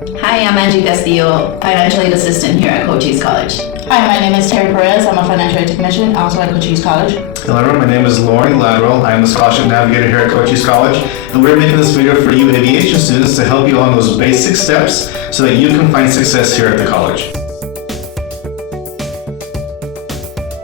Hi, I'm Angie Castillo, Financial Aid Assistant here at Cochise College. Hi, my name is Terry Perez. I'm a financial aid technician, also at Cochise College. Hello everyone, my name is Lauren Lateral. I'm a scholarship navigator here at Cochise College, and we're making this video for you aviation students to help you along those basic steps so that you can find success here at the college.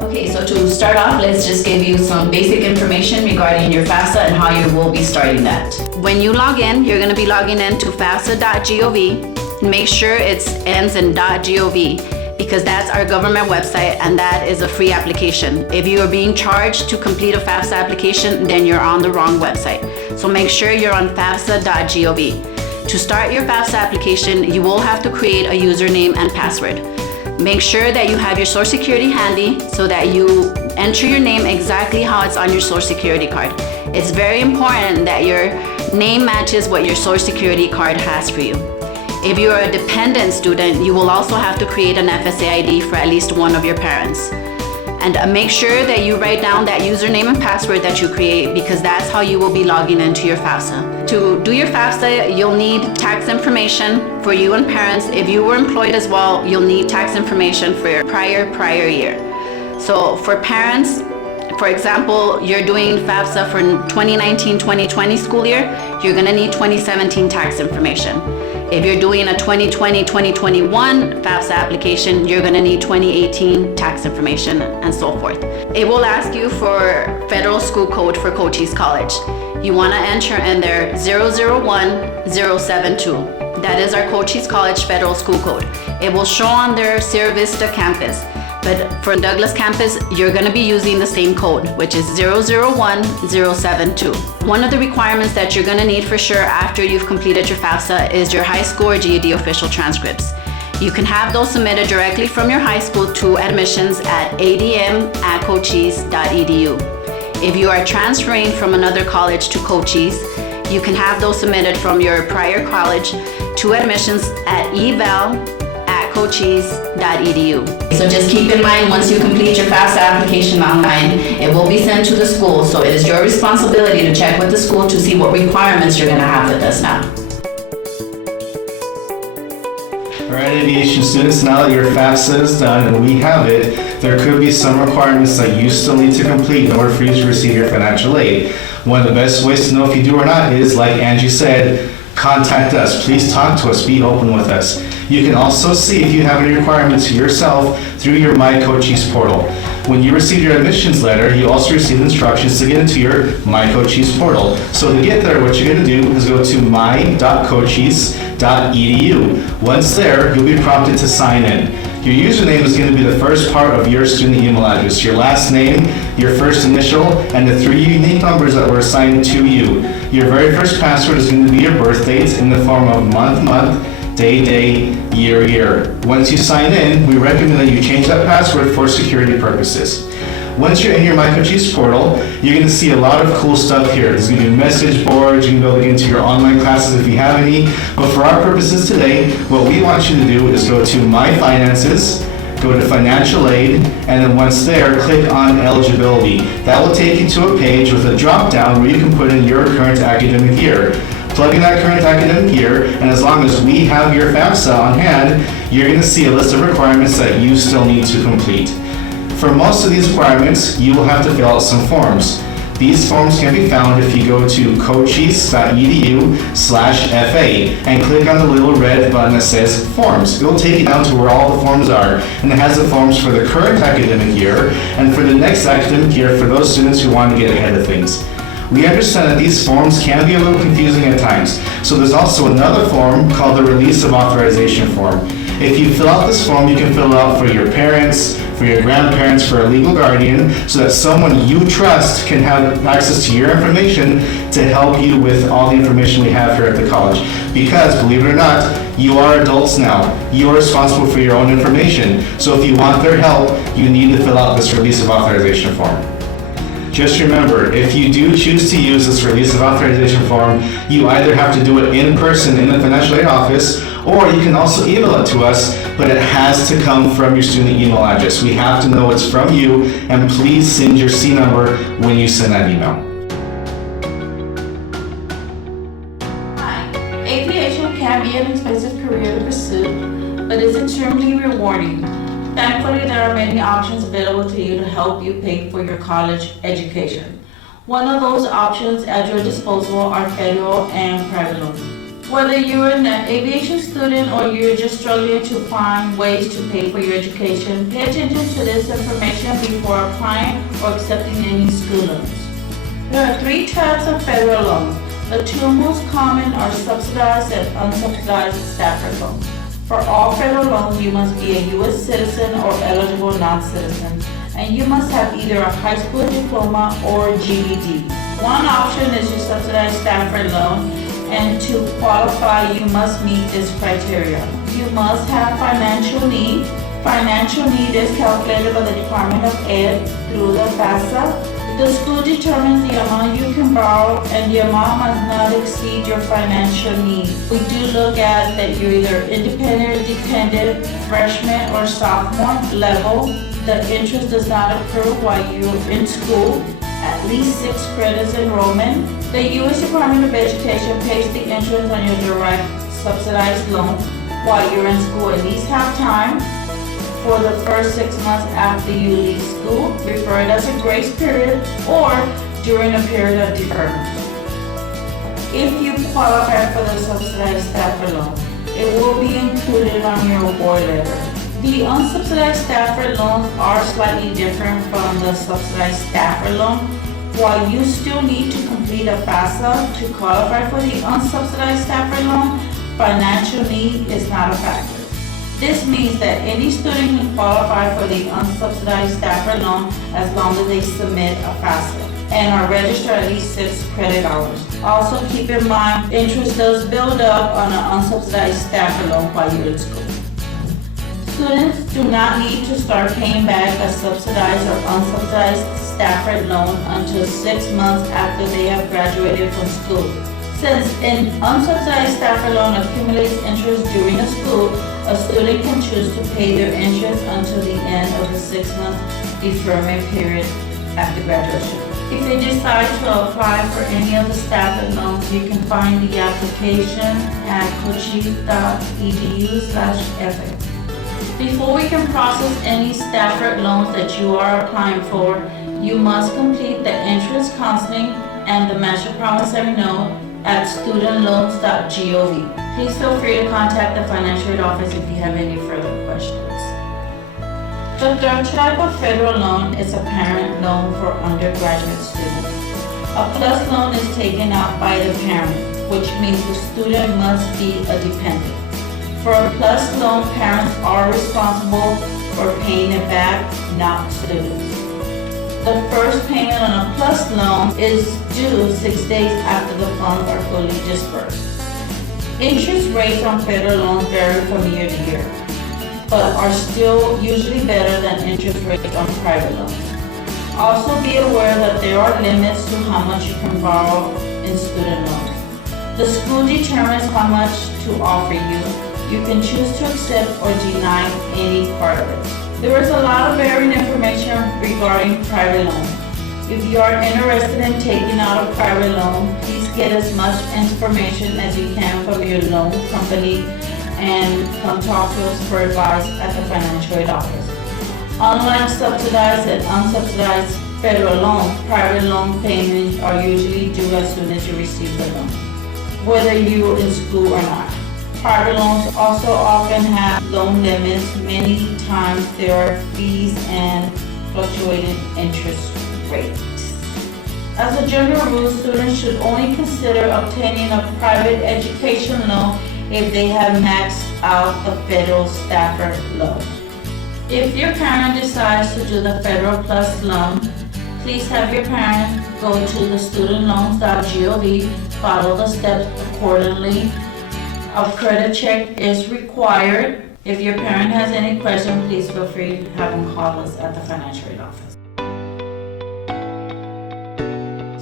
Okay, so to start off, let's just give you some basic information regarding your FAFSA and how you will be starting that. When you log in, you're going to be logging in to FAFSA.gov. Make sure it ends in .gov because that's our government website and that is a free application. If you are being charged to complete a FAFSA application, then you're on the wrong website. So make sure you're on FAFSA.gov. To start your FAFSA application, you will have to create a username and password. Make sure that you have your Social Security handy so that you enter your name exactly how it's on your Social Security card. It's very important that your name matches what your Social Security card has for you. If you're a dependent student, you will also have to create an FSA ID for at least one of your parents. And make sure that you write down that username and password that you create because that's how you will be logging into your FAFSA. To do your FAFSA, you'll need tax information for you and parents. If you were employed as well, you'll need tax information for your prior year. So for parents, for example, you're doing FAFSA for 2019-2020 school year, you're gonna need 2017 tax information. If you're doing a 2020-2021 FAFSA application, you're gonna need 2018 tax information and so forth. It will ask you for federal school code for Cochise College. You wanna enter in there 001072. That is our Cochise College federal school code. It will show on their Sierra Vista campus. But for Douglas campus, you're gonna be using the same code, which is 001072. One of the requirements that you're gonna need for sure after you've completed your FAFSA is your high school or GED official transcripts. You can have those submitted directly from your high school to admissions at adm@cochise.edu. If you are transferring from another college to Cochise, you can have those submitted from your prior college to admissions at eval@cochise.edu. So just keep in mind, once you complete your FAFSA application online, it will be sent to the school. So it is your responsibility to check with the school to see what requirements you're gonna have with us now. All right, aviation students, now that your FAFSA is done and we have it, there could be some requirements that you still need to complete in order for you to receive your financial aid. One of the best ways to know if you do or not is, like Angie said, contact us. Please talk to us. Be open with us. You can also see if you have any requirements yourself through your My Cochise portal. When you receive your admissions letter, you also receive instructions to get into your My Cochise portal. So to get there, what you're going to do is go to my.cochise.edu. Once there, you'll be prompted to sign in. Your username is going to be the first part of your student email address, your last name, your first initial, and the 3 unique numbers that were assigned to you. Your very first password is going to be your birth dates in the form of month, day, year. Once you sign in, we recommend that you change that password for security purposes. Once you're in your My Cochise portal, you're going to see a lot of cool stuff here. There's going to be message boards, you can go into your online classes if you have any. But for our purposes today, what we want you to do is go to My Finances, go to Financial Aid, and then once there, click on Eligibility. That will take you to a page with a drop-down where you can put in your current academic year. Plug in that current academic year, and as long as we have your FAFSA on hand, you're going to see a list of requirements that you still need to complete. For most of these requirements, you will have to fill out some forms. These forms can be found if you go to cochise.edu/FA and click on the little red button that says Forms. It will take you down to where all the forms are, and it has the forms for the current academic year and for the next academic year for those students who want to get ahead of things. We understand that these forms can be a little confusing at times, so there's also another form called the Release of Authorization form. If you fill out this form, you can fill it out for your parents, for your grandparents, for a legal guardian, so that someone you trust can have access to your information to help you with all the information we have here at the college. Because, believe it or not, you are adults now. You are responsible for your own information. So if you want their help, you need to fill out this Release of Authorization form. Just remember, if you do choose to use this Release of Authorization form, you either have to do it in person in the financial aid office, or you can also email it to us, but it has to come from your student email address. We have to know it's from you, and please send your C number when you send that email. Hi, aviation can be an expensive career to pursue, but it's extremely rewarding. Thankfully, there are many options available to you to help you pay for your college education. One of those options at your disposal are federal and private loans. Whether you're an aviation student or you're just struggling to find ways to pay for your education, pay attention to this information before applying or accepting any school loans. There are 3 types of federal loans. The 2 most common are subsidized and unsubsidized Stafford loans. For all federal loans, you must be a U.S. citizen or eligible non-citizen, and you must have either a high school diploma or GED. One option is your subsidized Stafford loan, and to qualify, you must meet this criteria. You must have financial need. Financial need is calculated by the Department of Ed through the FAFSA. The school determines the amount you can borrow, and the amount must not exceed your financial need. We do look at that you're either independent or dependent, freshman or sophomore level. The interest does not accrue while you're in school. At least 6 credits enrollment. The U.S. Department of Education pays the interest on your direct subsidized loan while you're in school at least half time for the first 6 months after you leave school, referred as a grace period, or during a period of deferment. If you qualify for the subsidized Stafford loan, it will be included on your award letter. The unsubsidized Stafford loans are slightly different from the subsidized Stafford loan. While you still need to complete a FAFSA to qualify for the unsubsidized Stafford loan, financial need is not a factor. This means that any student can qualify for the unsubsidized Stafford loan as long as they submit a FAFSA and are registered at least 6 credit hours. Also keep in mind, interest does build up on an unsubsidized Stafford loan while you're in school. Students do not need to start paying back a subsidized or unsubsidized Stafford loan until 6 months after they have graduated from school. Since an unsubsidized Stafford loan accumulates interest during the school, a student can choose to pay their interest until the end of the 6-month deferment period after graduation. If they decide to apply for any of the Stafford loans, you can find the application at cochise.edu/FA. Before we can process any Stafford loans that you are applying for, you must complete the interest counseling and the master promissory note at studentloans.gov. Please feel free to contact the financial aid office if you have any further questions. The 3rd type of federal loan is a parent loan for undergraduate students. A PLUS loan is taken out by the parent, which means the student must be a dependent. For a PLUS loan, parents are responsible for paying it back, not students. The first payment on a PLUS loan is due 6 days after the funds are fully disbursed. Interest rates on federal loans vary from year to year, but are still usually better than interest rates on private loans. Also be aware that there are limits to how much you can borrow in student loans. The school determines how much to offer you. You can choose to accept or deny any part of it. There is a lot of varying information regarding private loans. If you are interested in taking out a private loan, please get as much information as you can from your loan company and come talk to us for advice at the financial aid office. Unlike subsidized and unsubsidized federal loans, private loan payments are usually due as soon as you receive the loan, whether you're in school or not. Private loans also often have loan limits. Many times there are fees and fluctuating interest rates. As a general rule, students should only consider obtaining a private education loan if they have maxed out the federal Stafford loan. If your parent decides to do the federal PLUS loan, please have your parent go to the studentloans.gov, follow the steps accordingly. A credit check is required. If your parent has any questions, please feel free to have them call us at the financial aid office.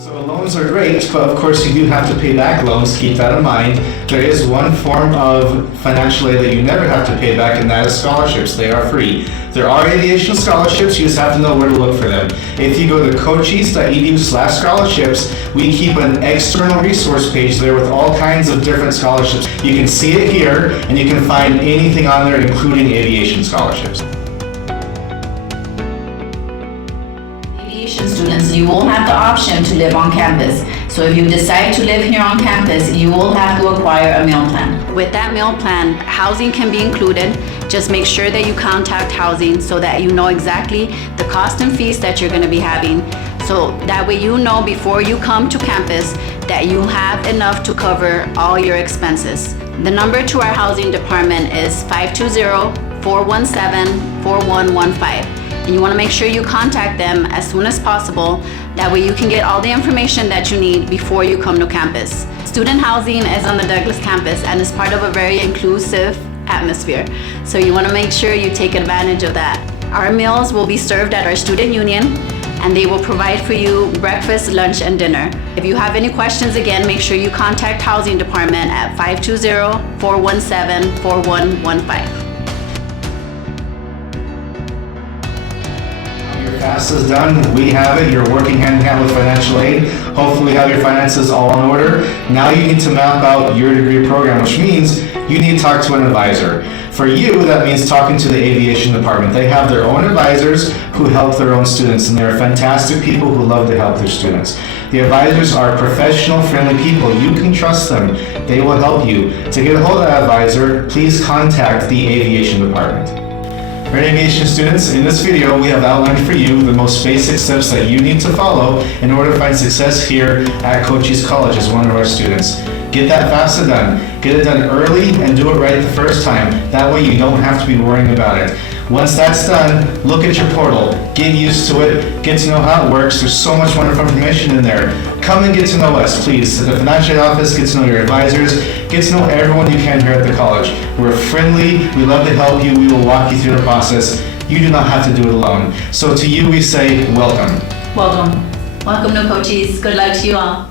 So So loans are great, but of course you do have to pay back loans, keep that in mind. There is one form of financial aid that you never have to pay back, and that is scholarships. They are free. There are aviation scholarships, you just have to know where to look for them. If you go to cochise.edu/scholarships, we keep an external resource page there with all kinds of different scholarships. You can see it here, and you can find anything on there, including aviation scholarships. Aviation students, you will have the option to live on campus. So if you decide to live here on campus, you will have to acquire a meal plan. With that meal plan, housing can be included. Just make sure that you contact housing so that you know exactly the cost and fees that you're going to be having. So that way you know before you come to campus that you have enough to cover all your expenses. The number to our housing department is 520-417-4115. And you want to make sure you contact them as soon as possible. That way you can get all the information that you need before you come to campus. Student housing is on the Douglas campus and is part of a very inclusive atmosphere. So you want to make sure you take advantage of that. Our meals will be served at our student union, and they will provide for you breakfast, lunch, and dinner. If you have any questions, again, make sure you contact housing department at 520-417-4115. FAFSA is done, we have it, you're working hand in hand with financial aid. Hopefully you have your finances all in order. Now you need to map out your degree program, which means you need to talk to an advisor. For you, that means talking to the aviation department. They have their own advisors who help their own students, and they're fantastic people who love to help their students. The advisors are professional, friendly people. You can trust them. They will help you. To get a hold of that advisor, please contact the aviation department. For aviation students, in this video we have outlined for you the most basic steps that you need to follow in order to find success here at Cochise College as one of our students. Get that FAFSA done. Get it done early and do it right the first time. That way you don't have to be worrying about it. Once that's done, look at your portal. Get used to it. Get to know how it works. There's so much wonderful information in there. Come and get to know us, please. At the financial aid office, get to know your advisors. Get to know everyone you can here at the college. We're friendly. We love to help you. We will walk you through the process. You do not have to do it alone. So to you, we say welcome. Welcome. Welcome to Cochise. Good luck to you all.